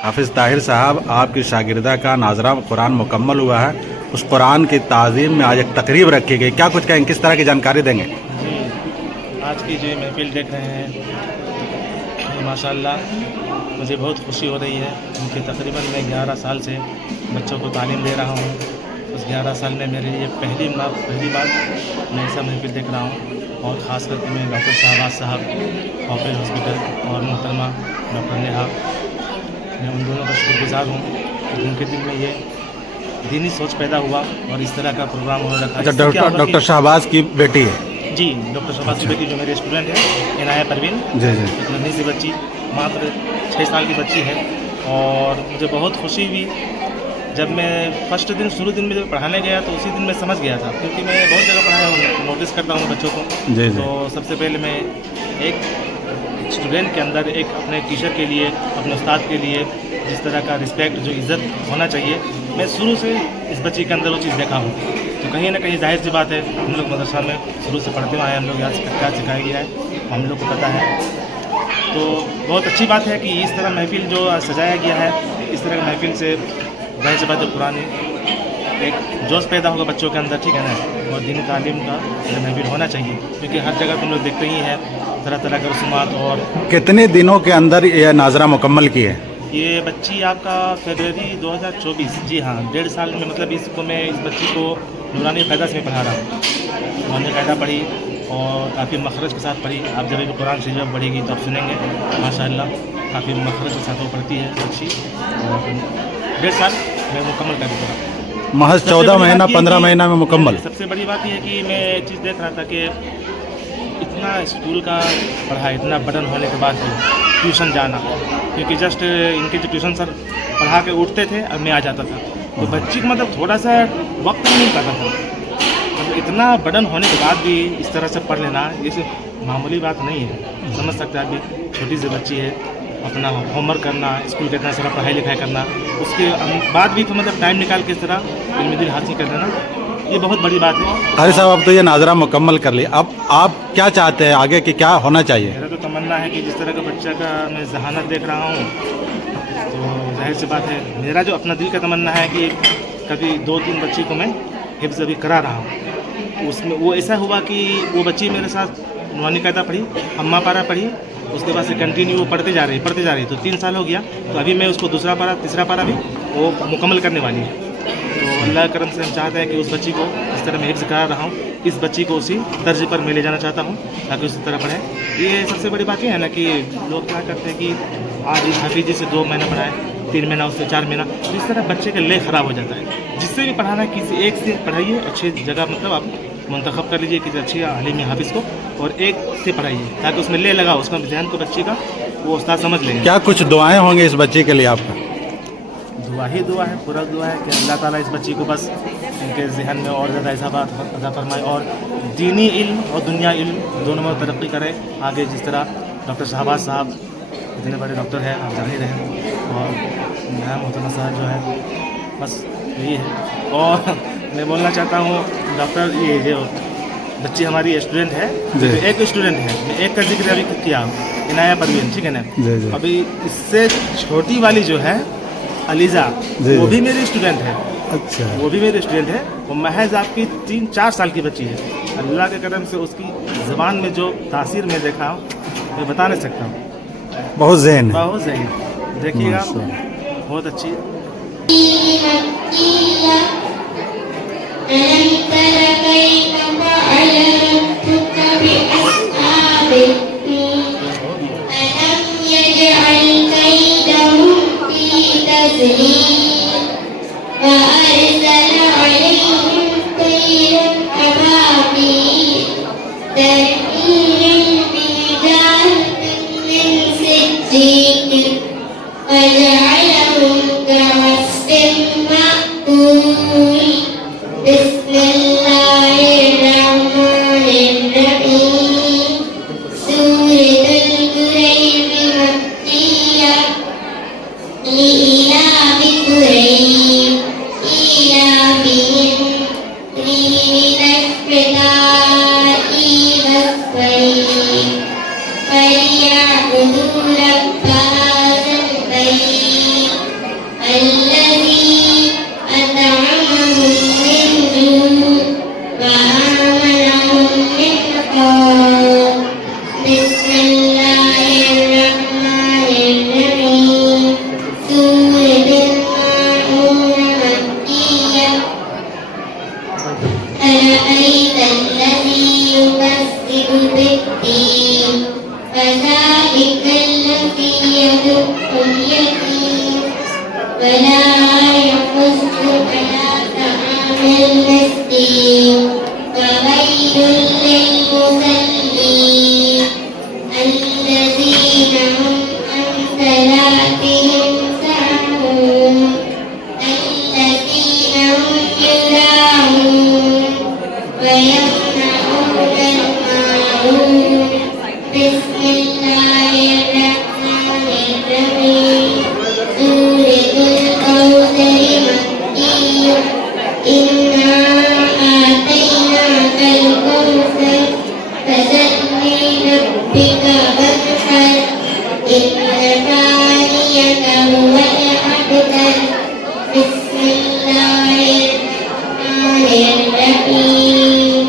हाफिज़ ताहिर साहब, आपकी शागिर्दा का नाज़रा कुरान मुकम्मल हुआ है। उस कुरान की ताज़ीम में आज एक तकरीब रखी गई, क्या कुछ कहें, किस तरह की जानकारी देंगे? जी, आज की जो महफिल देख रहे हैं तो माशाअल्लाह मुझे बहुत खुशी हो रही है क्योंकि तकरीबन मैं 11 साल से बच्चों को तालीम दे रहा हूँ। उस 11 साल में मेरे लिए पहली बार मैं ऐसा महफिल देख रहा हूँ और ख़ास करके मैं डॉक्टर शहबाज साहब हाफिज़ हॉस्पिटल और मोहतरमा डॉक्टर नेहा, मैं उन दोनों का शुक्रगुज़ार हूँ कि उनके दिल में ये दीनी सोच पैदा हुआ और इस तरह का प्रोग्राम हो रखा है। अच्छा, डॉक्टर शहबाज की बेटी है? जी, डॉक्टर शहबाज की बेटी जो मेरे स्टूडेंट है इनाया परवीन, जी जी। एक नन्ही सी बच्ची, मात्र 6 साल की बच्ची है। और मुझे बहुत खुशी हुई जब मैं फर्स्ट दिन शुरू दिन में जब पढ़ाने गया तो उसी दिन मैं समझ गया था, क्योंकि मैं बहुत जगह पढ़ाया हूँ, नोटिस करता हूँ बच्चों को। जी जी। तो सबसे पहले मैं एक स्टूडेंट के अंदर एक अपने टीचर के लिए, अपने उस्ताद के लिए जिस तरह का रिस्पेक्ट, जो इज़्ज़त होना चाहिए, मैं शुरू से इस बच्ची के अंदर वो चीज़ देखा हूँ। तो कहीं ना कहीं जाहिर सी बात है, हम लोग मदरसा में शुरू से पढ़ते आए, हम लोग यहाँ से क्या सिखाया गया है हम लोग को पता है। तो बहुत अच्छी बात है कि इस तरह महफिल जो सजाया गया है, इस तरह की महफिल से जाहिर सी बात है पुरानी एक जोश पैदा होगा बच्चों के अंदर, ठीक है ना। और दीनी तालीम का महफिल होना चाहिए क्योंकि हर जगह तुम लोग देखते ही हैं तरह तरह के रसूमात। और कितने दिनों के अंदर यह नाज़रा मुकम्मल की है? ये बच्ची आपका फरवरी 2024, जी हाँ, 1.5 साल में, मतलब इसको मैं इस बच्ची को नूरानी क़ायदा से पढ़ा रहा हूँ। नूरानी क़ायदा पढ़ी और काफ़ी मखरज के साथ पढ़ी। आप जब कुरान शरीफ जब पढ़ेगी तो आप सुनेंगे माशाअल्लाह काफ़ी मखरज के साथ वो पढ़ती है बच्ची। और 1.5 साल मैं मुकम्मल कर दूँगा, महज 14 महीना 15 महीना में मुकम्मल। सबसे बड़ी बात यह है कि मैं एक चीज़ देख रहा था कि इतना स्कूल का पढ़ाई, इतना बर्डन होने के बाद भी ट्यूशन जाना, क्योंकि जस्ट इनके जो ट्यूशन सर पढ़ा के उठते थे और मैं आ जाता था, तो बच्ची को मतलब थोड़ा सा वक्त नहीं मिल पाता था। मतलब इतना बर्डन होने के बाद भी इस तरह से पढ़ लेना ये मामूली बात नहीं है। समझ सकते हैं, अभी छोटी सी बच्ची है, अपना होमवर्क करना, स्कूल का इतना सारा पढ़ाई लिखाई करना, उसके बाद भी तो मतलब टाइम निकाल के इस तरह इल्म दीन हासिल कर लेना, ये बहुत बड़ी बात है। ताहिर साहब, अब तो ये नाज़रा मुकम्मल कर लिया, अब आप क्या चाहते हैं आगे कि क्या होना चाहिए? मेरा तो तमन्ना है कि जिस तरह का बच्चा का मैं जहानत देख रहा हूँ, तो जाहिर सी बात है मेरा जो अपना दिल का तमन्ना है कि कभी 2-3 बच्ची को मैं हिफ्ज़ अभी करा रहा हूँ। उसमें वो ऐसा हुआ कि वो बच्ची मेरे साथ नूरानी क़ायदा पढ़ी, अम्मा पारा पढ़ी, उसके बाद से कंटिन्यू वो पढ़ते जा रही, तो 3 साल हो गया। तो अभी मैं उसको दूसरा पारा, तीसरा पारा भी वो मुकम्मल करने वाली है। तो अल्लाह करम से हम चाहते हैं कि उस बच्ची को इस तरह मैं हिफ्ज़ करा रहा हूँ, इस बच्ची को उसी दर्जे पर मैं ले जाना चाहता हूँ ताकि उसी तरह पढ़े। ये सबसे बड़ी बात ये है ना कि लोग क्या करते हैं कि आज इस हाफिज़ से 2 महीना पढ़ाए, 3 महीना, उससे 4 महीना, तो इस तरह बच्चे का ले ख़राब हो जाता है। जिससे भी पढ़ाना है किसी एक से पढ़ाइए, अच्छी जगह मतलब आप मुंतखब कर लीजिए किसी अच्छी आलिम हाफिज़ को और एक से पढ़ाइए ताकि उसमें ले लगा उसका ध्यान को बच्चे का वो उस्ताद समझ लेंगे। क्या कुछ दुआएं होंगे इस बच्चे के लिए आपका? दुआ ही दुआ है, पूरा दुआ है कि अल्लाह ताला इस बच्ची को बस इनके ज़हन में और ज़्यादा हिसाबात अदा फरमाए और दीनी इल्म और दुनिया इल्म दोनों में तरक्की करे आगे। जिस तरह डॉक्टर शहबाज साहब इतने बड़े डॉक्टर हैं, आप जान ही रहे हैं, और नया मोहतरमा साहब जो है, बस यही है। और मैं बोलना चाहता हूँ डॉक्टर, ये जो बच्ची हमारी स्टूडेंट है, एक स्टूडेंट है, मैं एक का जिक्र अभी किया, इनाया परवीन, ठीक है ना। अभी इससे छोटी वाली जो है अलीज़ा, वो भी मेरी स्टूडेंट है। अच्छा, वो भी मेरी स्टूडेंट है। वो महज आपकी 3-4 साल की बच्ची है। अल्लाह के करम से उसकी ज़बान में जो तासीर मैं देखा हूँ मैं बता नहीं सकता हूँ। बहुत ज़हन, बहुत ज़हन, देखिएगा बहुत अच्छी। فليعبدوا رب هذا البيت ولا يحض على طعام المسكين وويل للمصلين الذين هم عن صلاتهم ساهون الذين هم يراءون ويمنعون الماعون بسم الله الرحمن الرحيم سورة الكوثر مكية إنا آتيناك الكوثر فصل لربك وانحر إن شانئك هو الأبتر بسم الله الرحمن الرحيم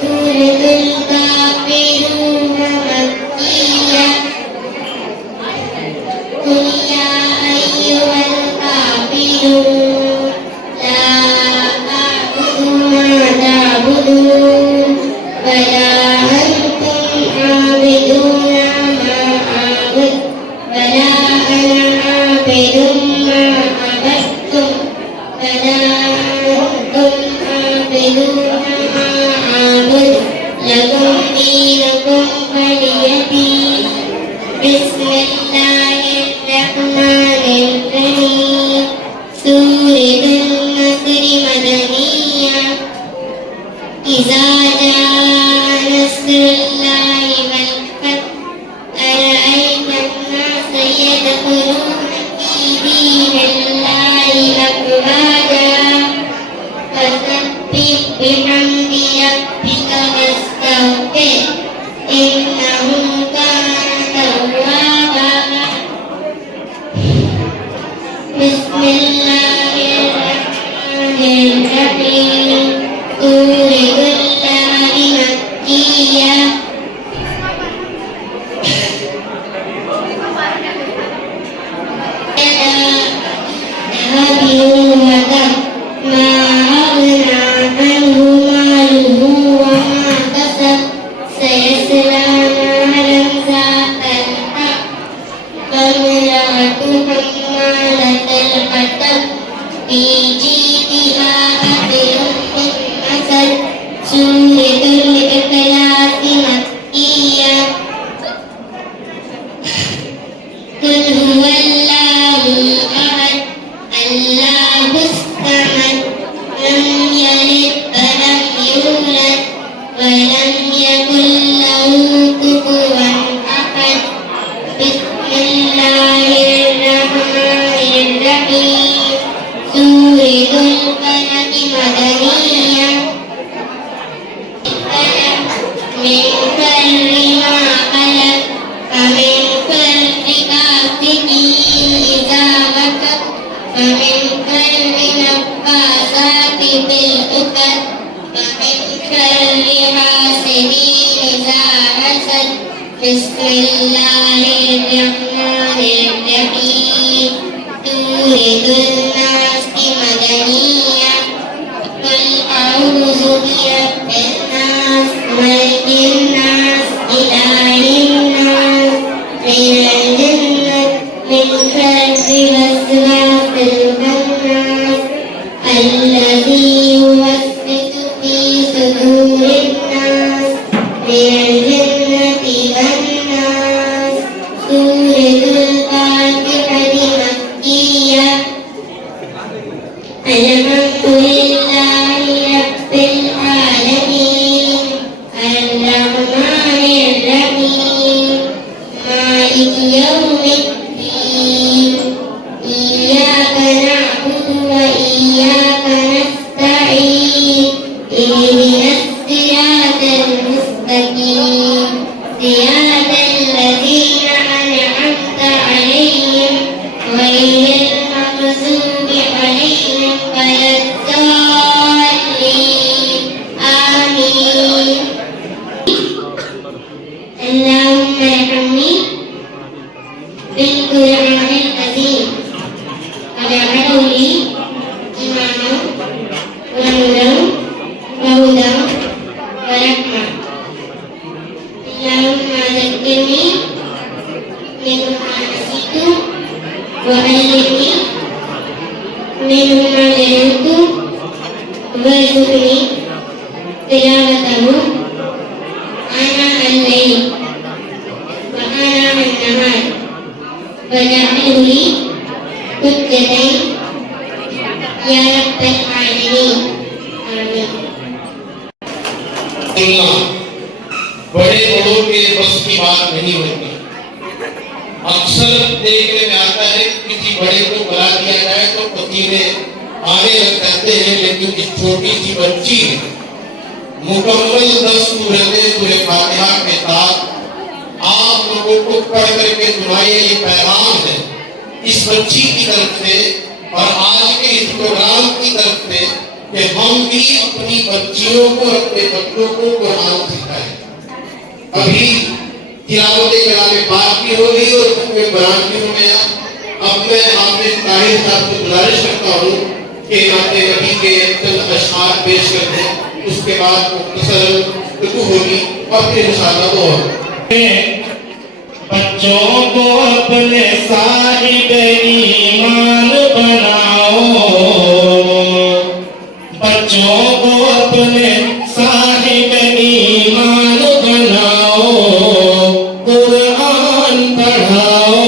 سورة الكافرون مكية قل يا أيها الكافرون لا أعبد ما تعبدون ولا أنتم عابدون ما أعبد ولا أنا عابد ما عبدتم ولا أنتم عابدون ما أعبد لكم دينكم ولي دين بسم الله الرحمن الرحيم سورة النصر مدنية إذا جاء نصر الله والفتح أرأيت الناس يدخلون في دين الله أفواجا فسبح بحمد ربك واستغفر إنه كان توابا بسم الله الرحمن الرحيم سورة النحل مكية ذهب وذهب ما أغنى عنه ماله وما كسب سيصلى نارا ذات لهب وامرأته حمالة الحطب في جيدها حبل من مسد سورة الإخلاص مكية قل هو الله أحد الله الصمد لم يلد ولم يولد ولم يكن له كفوا أحد بسم الله الرحمن الرحيم سورة الفلق مدنية من شر ما خلق ومن شر غاسق إذا وقب ومن شر النفاثات في العقد ومن شر حاسد إذا حسد بسم الله الرحمن الرحيم سورة الناس مدنية قل أعوذ برب الناس ملك الناس إله الناس من الجنة من شر وسواس الخناس الذي يوسوس في صدور الناس من الجنة والناس سورة الفاتحة مكية الحمد لله رب العالمين الرحمن الرحيم مالك يوم الدين إياك نعبد وإياك نستعين اهدنا الصراط المستقيم صراط الذين أنعمت عليهم غير المغضوب عليهم ولا الضالين آمين اللهم ارحمني بالقرآن العظيم وجعله لي إماما ونورا وهدى ورحمة اللهم ذكرني منه ما نسيت وعلمني منه ما جهلت وارزقني تلاوته آناء الليل وآناء النهار واجعله لي حجة या रब्बल आलमीन आमीन। बड़े बड़ों के बस की बात नहीं होती। अक्सर देखने में आता है किसी बड़े को बुला दिया जाए तो पसीने आने लग जाते हैं, लेकिन इस छोटी सी बच्ची ने मुकम्मल 10 सूरह फातिहा के साथ आप लोगों को पढ़ करके सुनाए। ये पैगाम है इस बच्ची की तरफ से और आज के इस प्रोग्राम की तरफ से कि हम भी अपनी बच्चियों को, अपने बच्चों को कुरान सिखाएं। अभी तिलावत कलाम पाक भी हो गई और उसमें कुरान भी हो गया। अब मैं हाफिज ताहिर साहब से गुजारिश करता हूँ कि नाते नबी के चंद अशआर पेश कर दें, उसके बाद मुख्तसर गुफ्तगू होगी और फिर इंशाअल्लाह दुआ। बच्चों को अपने साहिब ईमान बनाओ, बच्चों को अपने साहिब ईमान बनाओ, कुरान पढ़ाओ,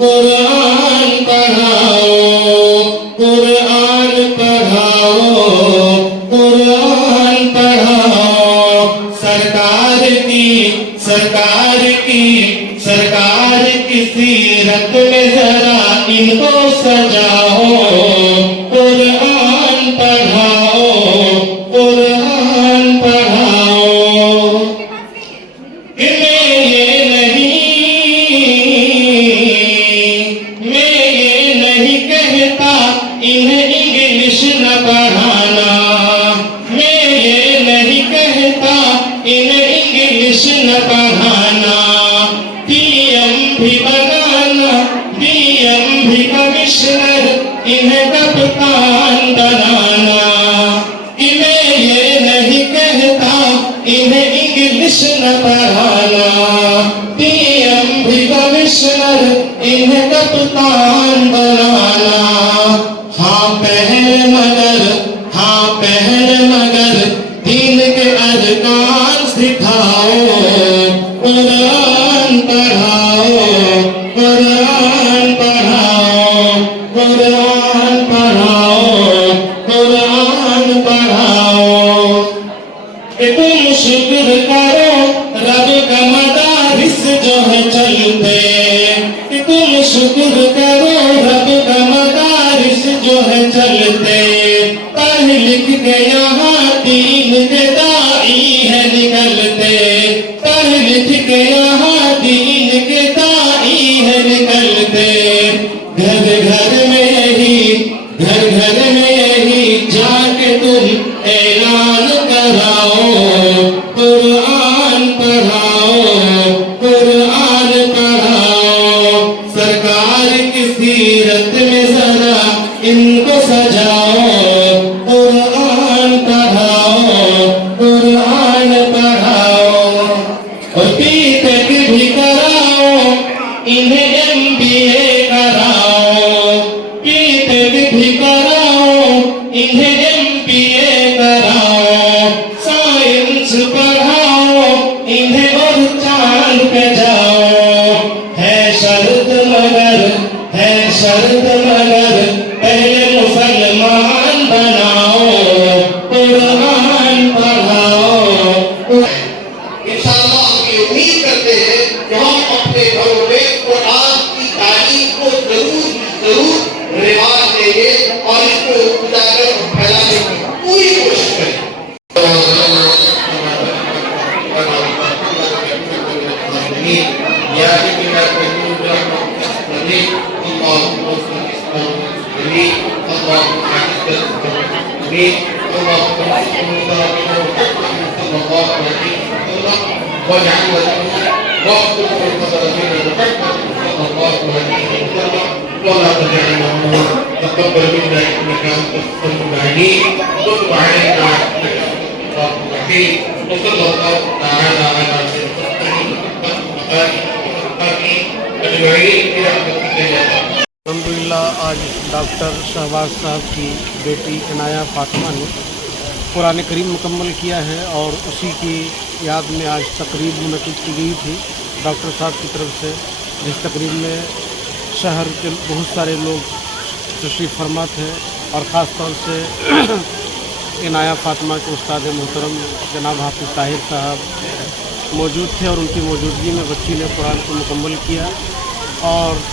कुरान पढ़ाओ, कुरान पढ़ाओ, कुरान पढ़ाओ। सरकार की सीरत में जरा इनको सजाओ, कुरान पढ़ाओ, कुरान पढ़ाओ। मैं ये नहीं कहता इन्हें इंग्लिश न पढ़ाना, मैं ये नहीं कहता इन्हें इंग्लिश न पढ़ाना। पीएम भी बनाना, पीएम भी कमिश्नर, इन्हें कप्तान बनाना। मैं ये नहीं कहता इन्हें इंग्लिश न पढ़ाना, पीएम भी कमिश्नर, इन्हें कप्तान बनाना। हाँ पहल मगर दीन के अरकान सिखाओ, कुरान पढ़ाओ, कुरान पढ़ाओ, कुरान पढ़ाओ, कुरान पढ़ाओ। तुम शुक्र करो रब का मदारिस जो है चलते, तुम शुक्र करो रब का मदारिस जो है चलते। पढ़ लिख के यहाँ दीन के दाई है निकलते, पढ़ लिख के यहाँ दीन के दाई है निकलते। घर घर में ही जाके तुम ऐलान कराओ, कुरान पढ़ाओ, कुरान पढ़ाओ। सरकार की सीरत में जरा इनको सजाओ, कुरान पढ़ाओ, कुरान पढ़ाओ। और बीटेक भी कराओ, इन्हें MBA कराओ, बीटेक भी कराओ, इन्हें MBA कराओ। साइंस पढ़ाओ इन्हें और चांद पे जाओ। है शर्त मगर पहले मुसलमान बनाओ, कुरान पढ़ाओ। इंशाअल्लाह हम ये उम्मीद करते हैं कि हम अपने घरों में कुरान की तालीम को जरूर रिवाज देंगे और इसको उजागर और फैलाने की पूरी कोशिश करें। تقبل منا انك انت السميع العليم وتب علينا انك انت التواب الرحيم وصلى الله تعالى على سيدنا محمد وعلى اله وصحبه اجمعين الى अल्हम्दुलिल्लाह आज डॉक्टर शहबाज साहब की बेटी इनाया फातिमा ने कुरान करीम मुकम्मल किया है और उसी की याद में आज तकरीब मुनक़िद की गई थी डॉक्टर साहब की तरफ से, जिस तकरीब में शहर के बहुत सारे लोग तशरीफ़ फरमा थे और ख़ास तौर से इनाया फातिमा के उस्ताद मोहतरम जनाब हाफिज़ ताहिर साहब मौजूद थे और उनकी मौजूदगी में बच्ची ने कुरान को मुकम्मल किया और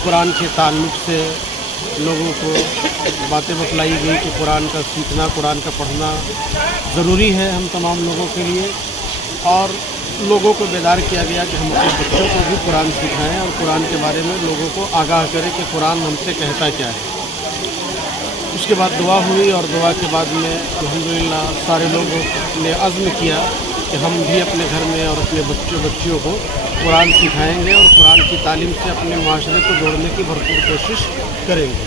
कुरान के ताल्लुक़ से लोगों को बातें बतलाई गई कि कुरान का सीखना, कुरान का पढ़ना ज़रूरी है हम तमाम लोगों के लिए, और लोगों को बेदार किया गया कि हम अपने बच्चों को भी कुरान सिखाएं और कुरान के बारे में लोगों को आगाह करें कि कुरान हमसे कहता क्या है। उसके बाद दुआ हुई और दुआ के बाद में अल्हम्दुलिल्लाह सारे लोगों ने अज़्म किया कि हम भी अपने घर में और अपने बच्चियों को कुरान सिखाएंगे और कुरान की तालीम से अपने माशरे को जोड़ने की भरपूर कोशिश करेंगे।